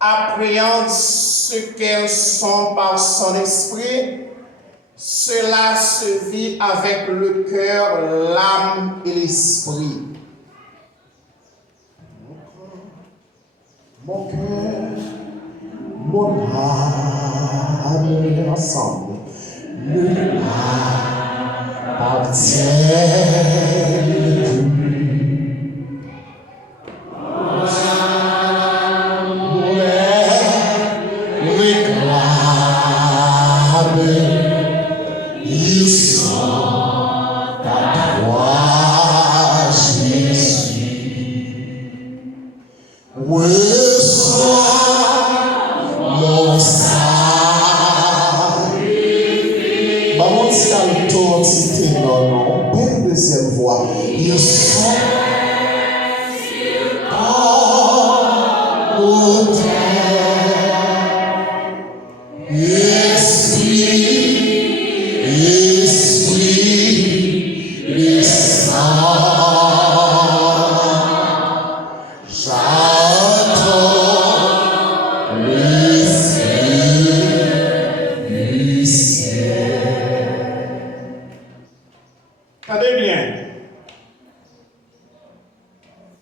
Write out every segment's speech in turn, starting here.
appréhendent ce qu'elles sont par son esprit, cela se vit avec le cœur, l'âme et l'esprit. Mon cœur, mon âme, ensemble, me appartiennent.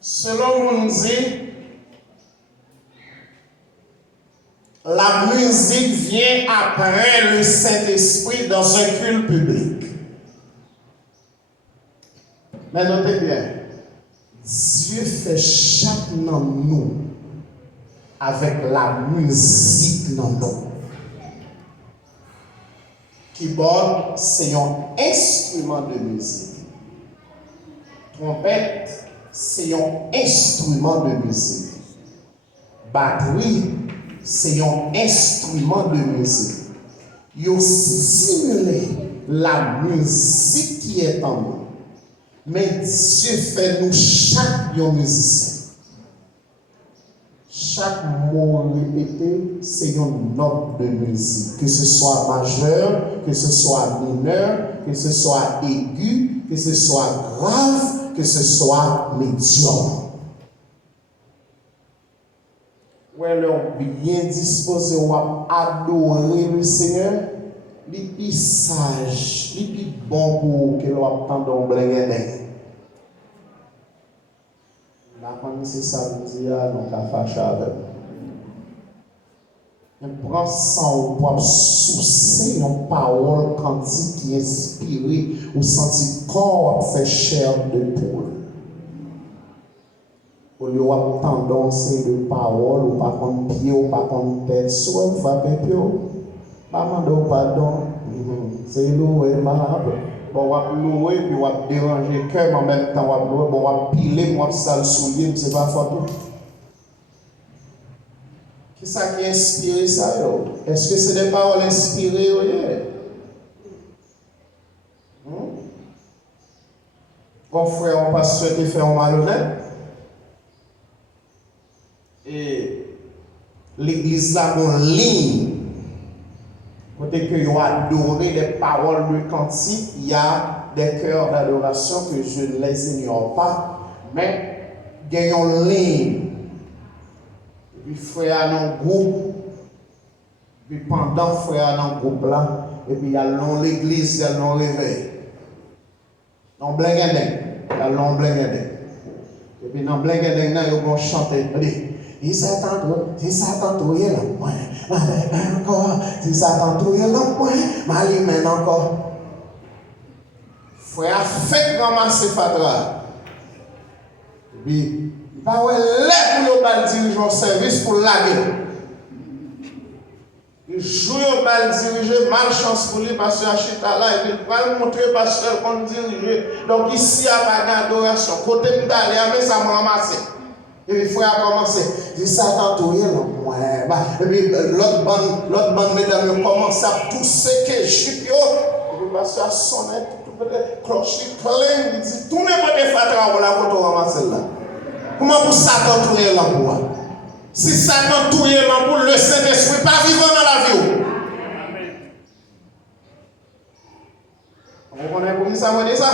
Selon Mounzi, la musique vient après le Saint-Esprit dans un culte public. Mais notez bien, Dieu fait chaque dans nous avec la musique dans nous. Keyboard, c'est un instrument de musique. Trompette, c'est un instrument de musique. Batterie, c'est un instrument de musique. Ils simulent la musique qui est en nous. Mais Dieu fait nous chaque musicien. Chaque mot répété, c'est une note de musique. Que ce soit majeur, que ce soit mineur, que ce soit aigu, que ce soit grave, que ce soit médium. Ouais, l'on bien disposé à adorer le Seigneur, les plus sages, les plus bons pour que l'on attende en blanc. La c'est ça, nous dit, donc à fâcher avec. On prend ça, on peut soucier une parole cantique qui est inspirée, ou sentir corps fait chair de poule. Au lieu de tendance de parole, ou pas contre pied, ou pas contre tête, soit vous faites pied, pas demander pardon, c'est loué, malade. Bon, on va louer, puis on va déranger le cœur, mais en même temps, on va louer, bon, on va piler, on va sale soulier, c'est pas photo. Qui ça qui inspire ça? Est-ce que c'est des paroles inspirées? Mon frère, on passe souhaiter faire un malhonnête. Et l'église là, en ligne, côté que vous adorez les paroles de cantique, il y a des chœurs d'adoration que je ne les ignore pas, mais gagnons en ligne. Et puis frère dans le groupe, puis pendant frère dans le groupe là, et puis il y a l'église, il y a le réveil. Dans Blengadeng, il y a le Blengadeng. Et puis dans Blengadeng, ils vont chanter. Si Satan touille la pointe, encore. Si Satan touille la pointe, m'allume encore. Frère, fait ramasser Fatra. Et puis, il va avoir l'air pour le diriger au service pour laguer. Il joue au bal diriger, malchance pour lui, parce que Achita là, et puis il va le montrer parce qu'on dirige. Donc ici, il y a pas d'adoration. Côté de d'aller, mais ça m'a ramassé. Et puis, il faut commencer. Si Satan touille, et puis l'autre bande, mesdames, commence à tousser que jupe, et puis parce que sonnette, cloche, plein, il dit, tout n'importe quoi, Fatra, on la photo ramasser là. Comment pour Satan touiller l'emploi? Si Satan touille l'emploi, le Saint-Esprit pas vivant dans la vie. Vous connaissez pour ça, moi dit ça?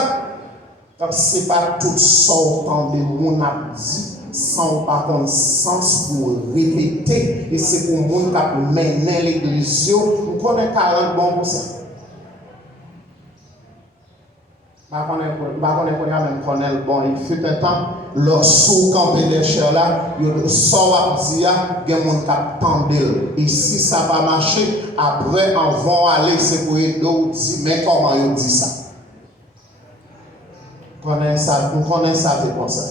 Donc, ce n'est pas tout sortant de mon abdi. sans pas contre sens pour répéter. Et c'est pour le monde qui mène l'église. Nous connaissons 40 bons pour ça. Même connaît le bon. Il fut un temps, lorsqu'on campait les chers là, il sort à dire, il y a des gens qui attendent. Et si ça n'a pas marché, après, on va aller, c'est pour aider ou dire, mais comment il dit ça? Nous connaissons ça, c'est comme ça.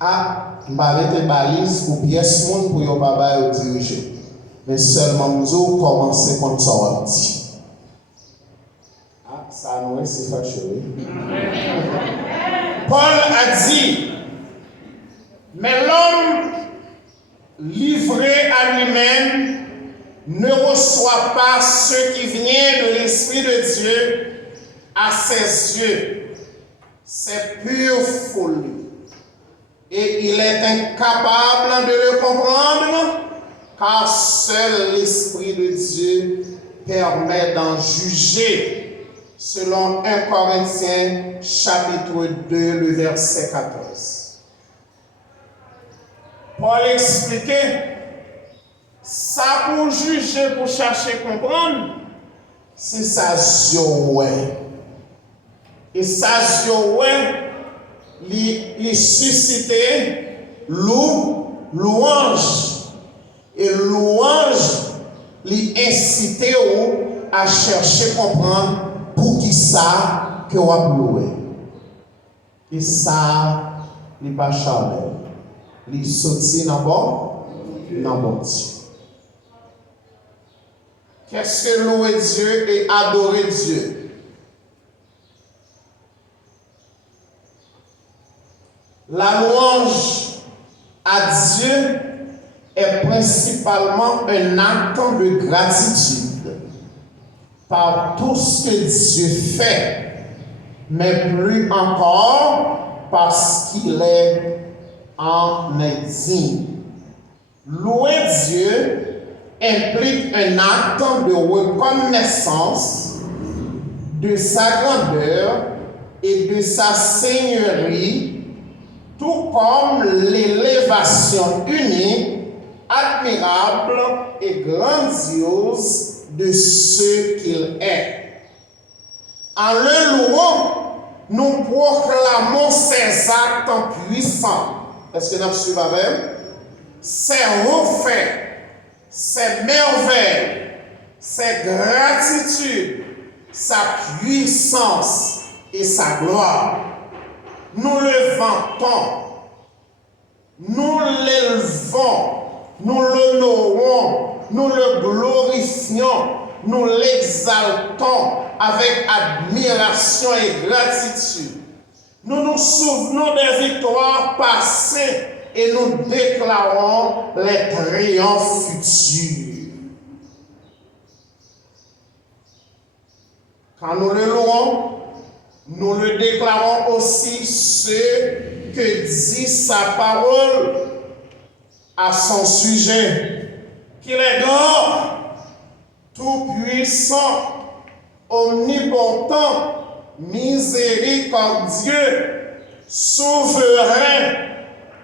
Ah, je vais mettre des balises pour pièces pour ne pas diriger. Mais seulement nous commencer comme ça, on dit. Ah, ça nous c'est fâché. Paul a dit, mais l'homme livré à lui-même ne reçoit pas ce qui vient de l'Esprit de Dieu à ses yeux. C'est pure folie. Et il est incapable de le comprendre, car seul l'Esprit de Dieu permet d'en juger, selon 1 Corinthiens chapitre 2, le verset 14. Paul expliquait, ça pour juger, pour chercher à comprendre, c'est ça ouais. Et ça il suscitait louange. Et louange, il incitait à chercher à comprendre pour qui ça que on a loué. Et ça, il n'est pas charmé. Il sortit dans bon Dieu. Qu'est-ce que louer Dieu et adorer Dieu? La louange à Dieu est principalement un acte de gratitude par tout ce que Dieu fait, mais plus encore parce qu'il est en digne. Louer Dieu implique un acte de reconnaissance de sa grandeur et de sa seigneurie, tout comme l'élévation unique, admirable et grandiose de ce qu'il est. En le louant, nous proclamons ses actes puissants. Est-ce que nous suivons avec? Ses refaits, ses merveilles, ses gratitudes, sa puissance et sa gloire. Nous le vantons, nous l'élevons, nous l'honorons, nous le glorifions, nous l'exaltons avec admiration et gratitude. Nous nous souvenons des victoires passées et nous déclarons les triomphes futurs. Quand nous le louons, nous le déclarons aussi ce que dit sa parole à son sujet, qu'il est grand, tout-puissant, omnipotent, miséricordieux, souverain,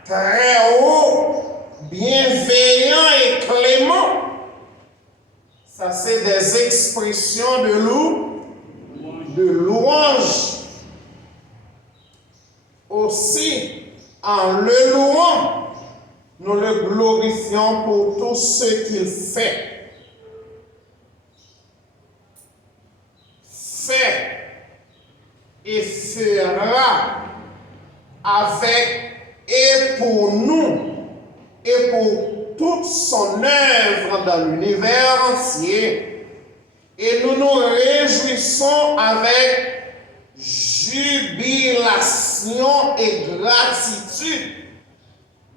très haut, bienveillant et clément. Ça, c'est des expressions de louange. Aussi, en le louant, nous le glorifions pour tout ce qu'il fait. Fait et fera avec et pour nous et pour toute son œuvre dans l'univers entier. Et nous nous réjouissons avec jubilation et gratitude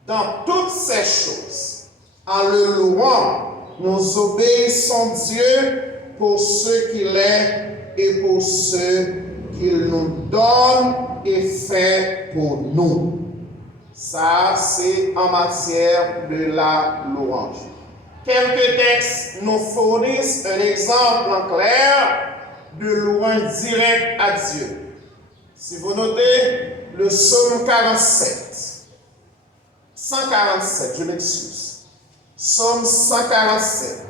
dans toutes ces choses. En le louant, nous obéissons Dieu pour ce qu'il est et pour ce qu'il nous donne et fait pour nous. Ça, c'est en matière de la louange. Quelques textes nous fournissent un exemple en clair de louange directe à Dieu. Si vous notez le psaume 47, 147, je m'excuse. Psaume 147.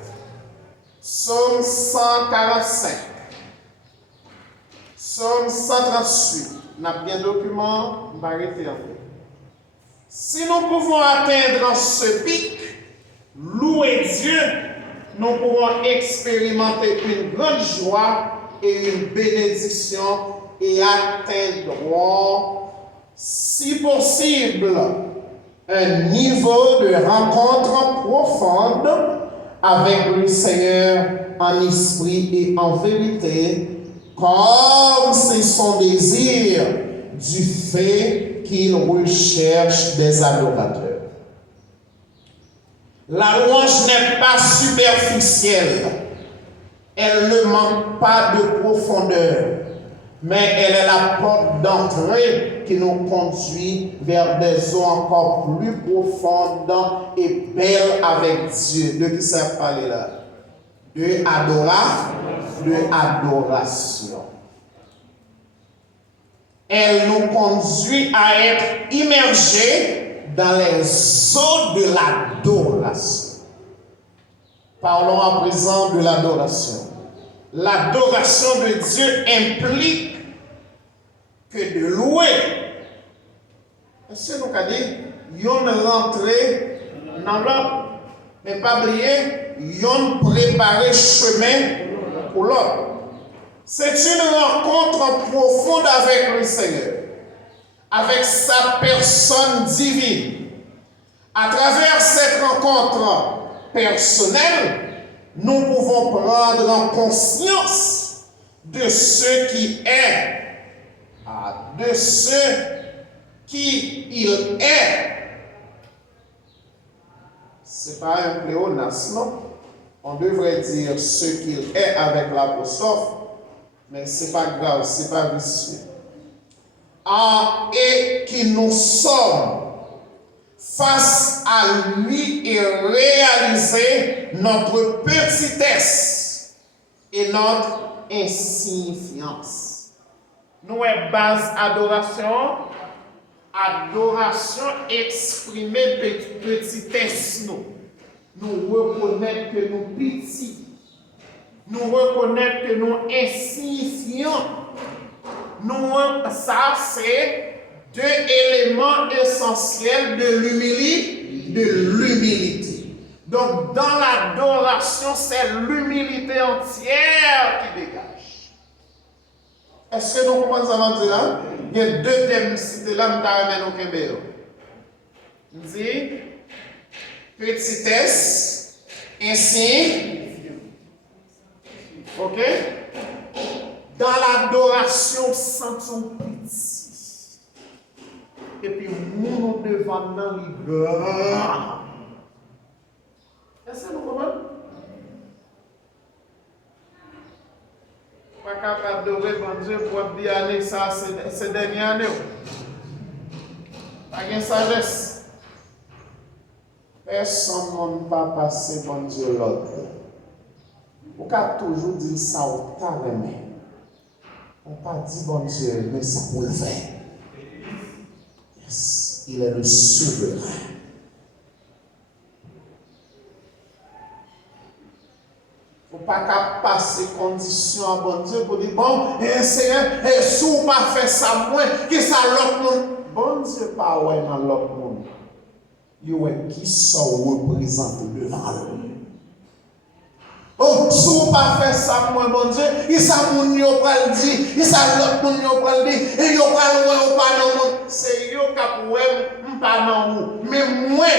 Psaume 145. Psaume 138. On a bien document, on va arrêter un peu. Si nous pouvons atteindre ce pic, louer Dieu, nous pouvons expérimenter une grande joie et une bénédiction et atteindrons, si possible, un niveau de rencontre profonde avec le Seigneur en esprit et en vérité, comme c'est son désir du fait qu'il recherche des adorateurs. La louange n'est pas superficielle, elle ne manque pas de profondeur, mais elle est la porte d'entrée qui nous conduit vers des eaux encore plus profondes et belles avec Dieu. De qui ça parle là? De adoration. Elle nous conduit à être immergés dans les eaux de l'adoration. Parlons à présent de l'adoration. L'adoration de Dieu implique que de louer. Est-ce que nous avons dit, yon rentré dans l'autre, mais pas oublier, yon préparé chemin pour l'autre. C'est une rencontre profonde avec le Seigneur, avec sa personne divine. À travers cette rencontre personnelle, nous pouvons prendre en conscience de ce qui est, de ce qui il est. Ce n'est pas un pléonasme, non? On devrait dire ce qu'il est avec l'apostrophe, mais ce n'est pas grave, ce n'est pas vicieux. Et qui nous sommes face à lui et réaliser notre petitesse et notre insignifiance. Nous est base adoration, adoration exprimer petitesse nous. Nous reconnaître que nous petits. Nous reconnaître que nous insignifiants. Ça c'est deux éléments essentiels de l'humilité. Donc dans l'adoration, c'est l'humilité entière qui dégage. Est-ce que nous comprenons ça avant de dire? Il y a deux thèmes cités là, nous avons nous dit petitesse, ainsi. Ok? Dans l'adoration, sentons petit. Et puis, nous devant nous, est-ce que nous comprenons? Pas capable d'adorer bon Dieu pour dire année ça, ces dernières années. Pas de sagesse. Personne ne va passer bon Dieu l'autre. On peut toujours dire ça au talent. On pas dit bon Dieu, mais ça peut le faire. Yes, il est le souverain. Il ne faut pas passer condition à bon Dieu pour dire bon, Seigneur, si vous ne pas faire ça, moi, qui ça l'autre monde? Bon Dieu, pas ouais dans l'autre monde. Il est qui sont représentés devant lui. Oh, si vous ne pas faire ça, moi, bon Dieu, il s'est moun yo pral dit, il s'est l'autre moun yo pral dit, et yo pral ouais ou pas dans monde. C'est yo qui ouais, pas dans vous. Mais moi,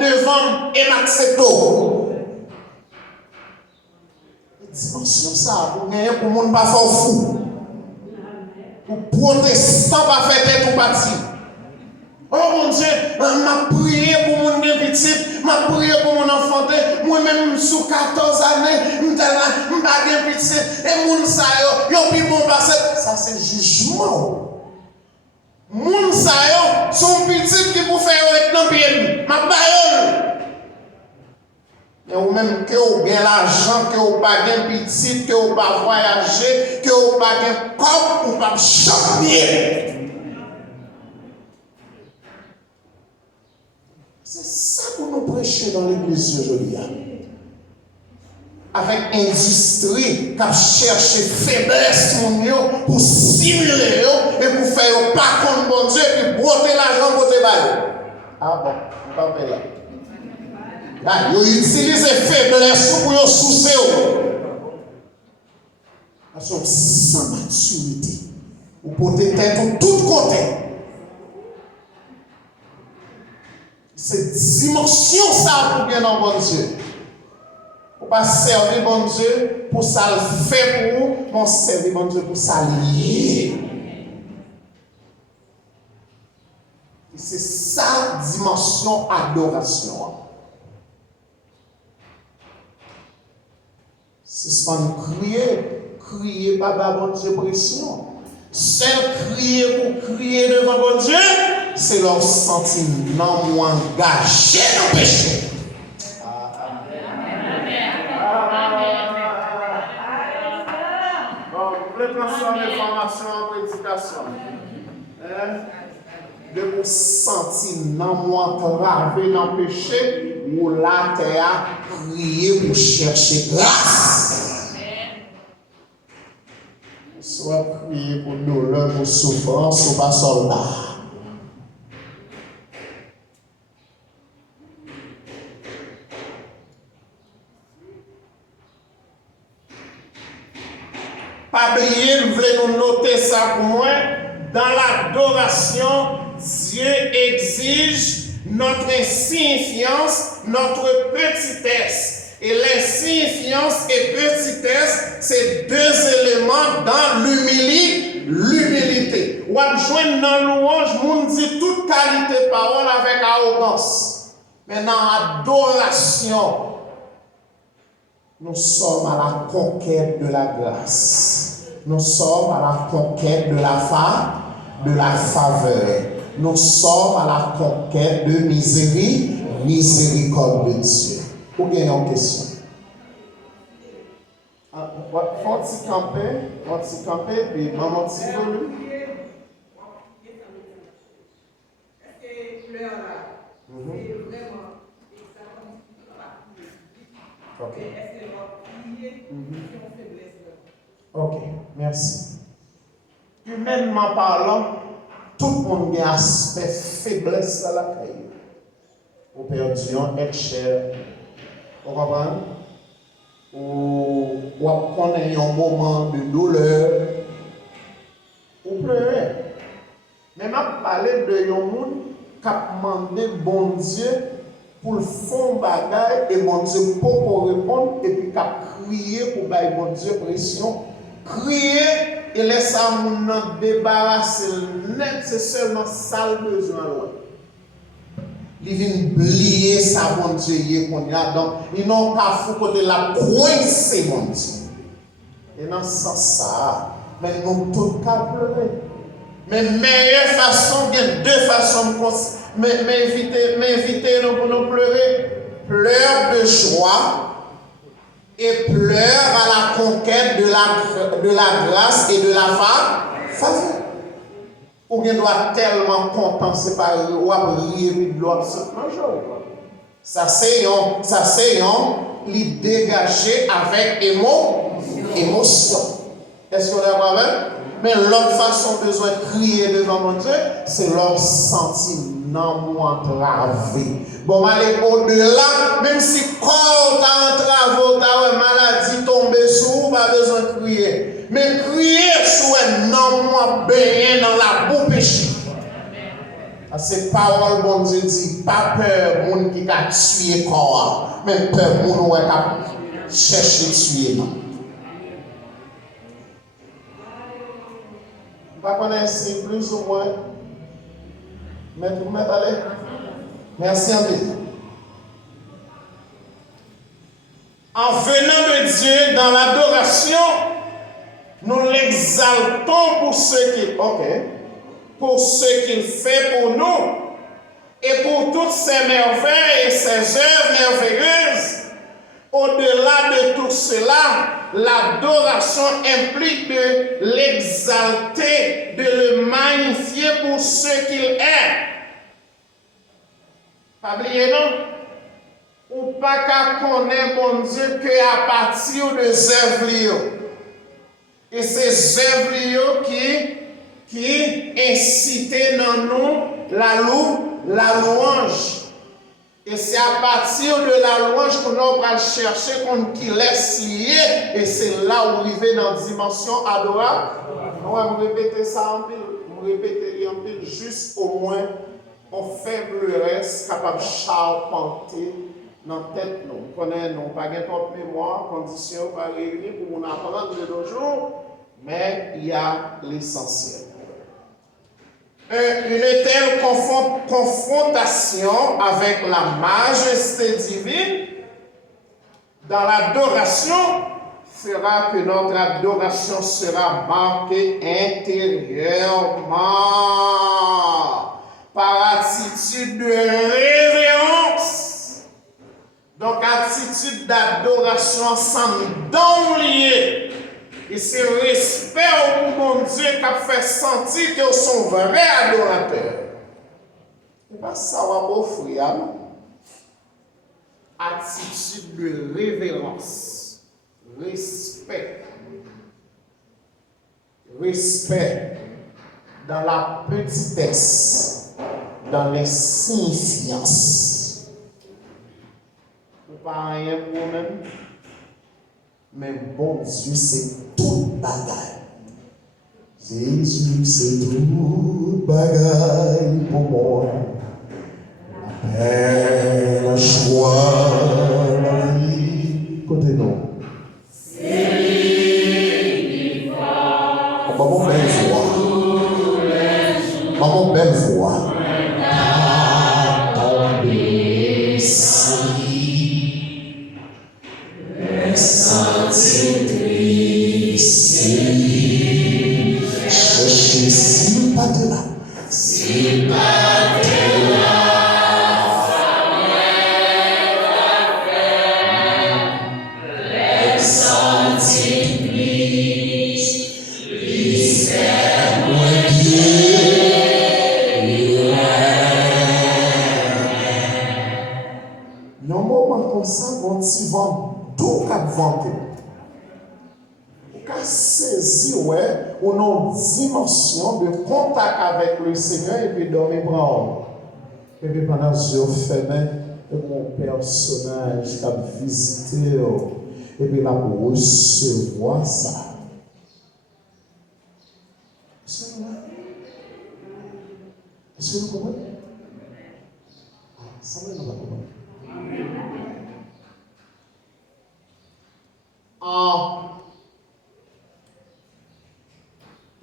devant et m'accepto. Dimension ça, pour gagner pour le monde pas faire fou. Pour protestant pas faire tête ou parti. Oh mon Dieu, m'a prié pour mon petit, m'a prié pour mon enfanté. Moi-même, sous 14 années, m'pa gen petit. Et moun sa yo pi bon passé. Ça c'est jugement. Moun sa yo, son petit qui pour faire être dans pied. M'a bayon. Et ou même que vous avez l'argent, que vous n'avez pas petit, que vous n'avez pas voyager, que vous n'avez pas corps, vous n'avez pas champion. Ça pour nous prêcher dans l'église aujourd'hui. Avec industrie qui cherche faiblesse pour simuler et pour faire pas contre bon Dieu et puis broter l'argent pour te bailler. Ah bon, on va faire là. Là, ils utilisent faiblesse pour soucier. Parce que sans maturité, vous portez tête de tout côté. C'est dimension ça pour bien dans bon Dieu. Pour pas servir bon Dieu pour ça le fait pour vous, mais servir bon Dieu pour ça lier. C'est ça dimension adoration. C'est pas crier papa bon Dieu pression. Seul crier pour crier devant bon Dieu, c'est leur sentiment engagé dans le péché. Vous voulez transformer formation en prédication. De vous sentir dans moi gravé dans le péché, ou là, tu as crié pour chercher grâce. Soit crier pour douleur, pour souffrance, ou pas soldat. Pas oublier, vous voulez nous noter ça pour moi. Dans l'adoration, Dieu exige notre insignifiance, notre petitesse. Et l'insignifiance et petitesse, c'est deux éléments dans l'humilité. Ou à joindre dans louange, on dit toute qualité de parole avec arrogance. Mais dans l'adoration, nous sommes à la conquête de la grâce. Nous sommes à la conquête de la faveur. Nous sommes à la conquête de miséricorde de Dieu. Ou bien une question? Faut-il camper, puis maman t'y veut? Est-ce que l'heure là, c'est vraiment ok. Est-ce que l'on prier si on faiblesse là? Ok, merci. Humainement parlant, tout le monde a un aspect faiblesse à la caille. Vous perdez être cher. Vous comprenez? Ou connaissez un moment de douleur. Ou pleurer. Mais je parle de un monde qui a demandé bon Dieu pour le fond bagaille et bon Dieu pour répondre et puis qui a crié pour bailler bon Dieu pression. Crier et laisser mon débarrasser net, c'est seulement ça le besoin. Il vient oublier ça, bon Dieu, qu'on y a. Donc, ils n'ont pas fou côté la coincer, mon Dieu. Et dans ce sens, mais nous tous qu'à pleurer. Mais meilleure façon, il y a deux façons m'inviter nous pour nous pleurer. Pleurs de joie et pleure à la conquête de la grâce et de la faveur. Ou bien doit tellement compenser par ou rire de l'autre ça c'est les dégager avec émotion. Est-ce qu'on est d'accord avec? Mais l'autre façon besoin de crier devant mon Dieu, c'est leur sentiment entravé. Bon, allez au-delà, même si corps t'a entravé, t'as une maladie tombée sur, pas besoin de crier. Mais crier sur un non baigné dans la boue péché. Ces paroles, bon Dieu dit, pas peur, mon qui a tué corps, mais peur, mon qui a cherché tuer. Vous ne connaissez plus ou moins. Vous allez. Merci à vous. En venant de Dieu dans l'adoration, nous l'exaltons pour ce qu'il fait pour nous et pour toutes ses merveilles et ses œuvres merveilleuses. Au-delà de tout cela, l'adoration implique de l'exalter, de le magnifier pour ce qu'il est. Pas oublier non? Ou pas qu'à connaître mon Dieu que à partir de œuvres. Et ces œuvres qui incitent dans nous la louange. Et c'est à partir de la louange qu'on va chercher qu'on qui laisse lier. Et c'est là où on arrive dans la dimension adorable. Ouais, vous répétez ça en pile. Vous répétez en pile juste au moins en faible reste capable de charpenter dans la tête. Nous connaissons pas de mémoire, condition pas réunies pour nous apprendre de nos jours. Mais il y a l'essentiel. Une telle confrontation avec la majesté divine dans l'adoration fera que notre adoration sera marquée intérieurement par attitude de révérence. Donc, attitude d'adoration sans don lié. Et c'est le respect au mon Dieu qui a fait sentir qu'ils sont vrais adorateurs. C'est pas ça qu'on va offrir. Attitude de révérence, respect. Respect dans la petitesse, dans l'insignifiance. Vous ne pas rien pour vous-même. Mais bon Dieu, c'est tout bagaille. Jésus, c'est tout bagaille pour moi. La paix, la joie, la vie. Côté non. C'est lui maman, belle voix. Maman, belle voix. Dimension de contact avec le Seigneur et puis dormir prendre. Et puis pendant que je fermé, mon personnage qui a visité, et puis là pour recevoir ça. Est-ce que vous comprenez? Ça va, on va comprendre.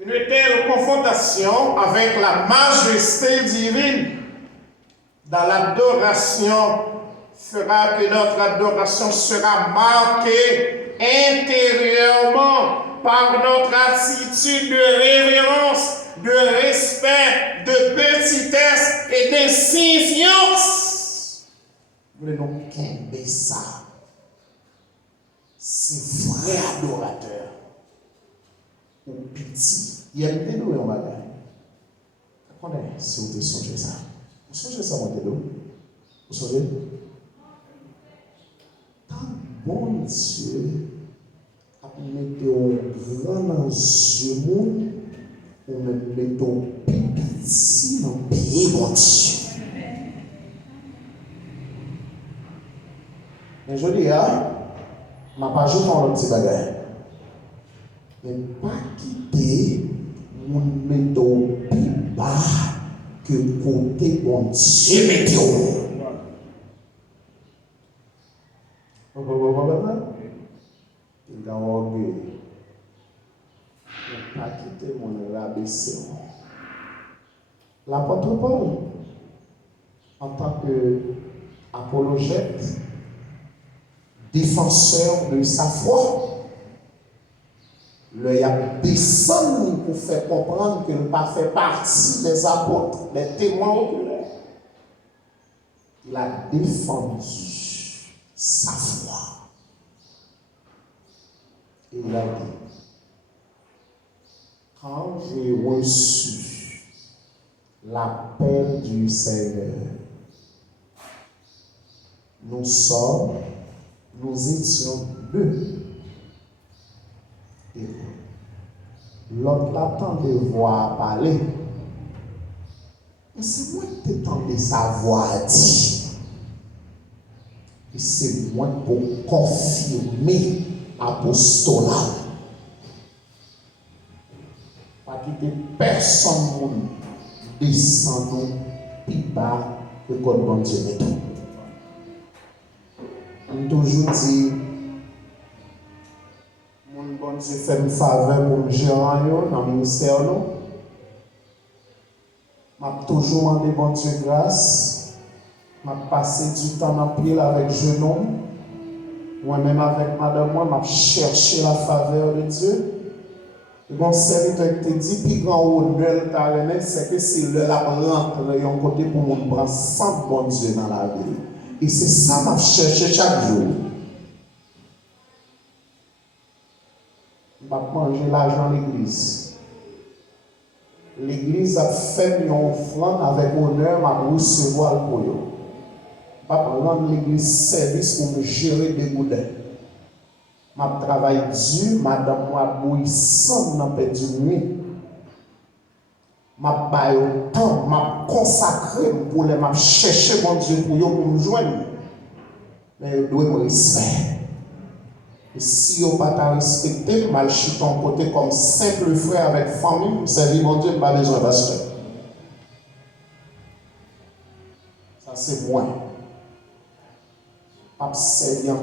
Une telle confrontation avec la majesté divine dans l'adoration fera que notre adoration sera marquée intérieurement par notre attitude de révérence, de respect, de petitesse et d'insignifiance. Vous voulez donc aimer ça? C'est vrai adorateur. Ou petit. Il y a une nous en bagaille. Vous connaissez, si vous songez ça. Vous songez ça, mon télo? Vous songez? Tant bon Dieu a mis au grand dans yeux monde, ou même mis au petit dans le pied, mon Dieu. Mais je dis, je ne vais pas jouer dans le petit bagaille. Mais pas quitter mon méthode plus bas que côté bon Dieu météo. Il a orgueil. Mais pas quitter mon rabaissé. L'apôtre Paul, en tant qu'apologète, défenseur de sa foi, le y a descendu pour faire comprendre qu'il n'a pas fait partie des apôtres, des témoins oculaires. Il a défendu sa foi. Et il a dit, quand j'ai reçu l'appel du Seigneur, nous étions deux. Et l'autre l'attendait voir parler. Et c'est moi qui t'attendais sa voix dire. Et c'est moi pour confirmer l'apostolat. Pas quitter personne descend nous plus bas que comme bon Dieu est tout. On toujours dit mon bon Dieu fait une faveur pour me gérer dans le ministère. M'a toujours demandé bon Dieu grâce. M'a passé du temps en pile avec jeune homme. Moi-même avec madame, m'a cherché la faveur de Dieu. Et mon serviteur te dit, puis grand honneur, c'est que c'est le la rentre de un côté pour mon prendre sans bon Dieu dans la vie. Et c'est ça m'a cherché chaque jour. Je vais manger l'argent à l'église. L'église a fait une offrande avec honneur, m'a recevoir pour eux. Je vais rendre l'église service pour me gérer des boudins. Je travaille dur, madame moi bouillissante dans le du nuit. Je baille au temps, je consacré pour les chercher mon Dieu pour me joindre. Mais je dois me respecter. Et si vous ne pas respecté, je suis ton côté comme simple frère avec famille, servir mon Dieu, pas besoin d'acheter. Ça c'est moi. Je servir